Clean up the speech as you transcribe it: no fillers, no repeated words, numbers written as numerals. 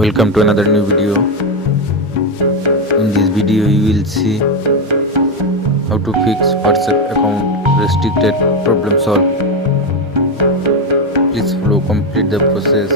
Welcome to another new video. In this video you will see how to fix WhatsApp account restricted problem solve. Please follow complete the process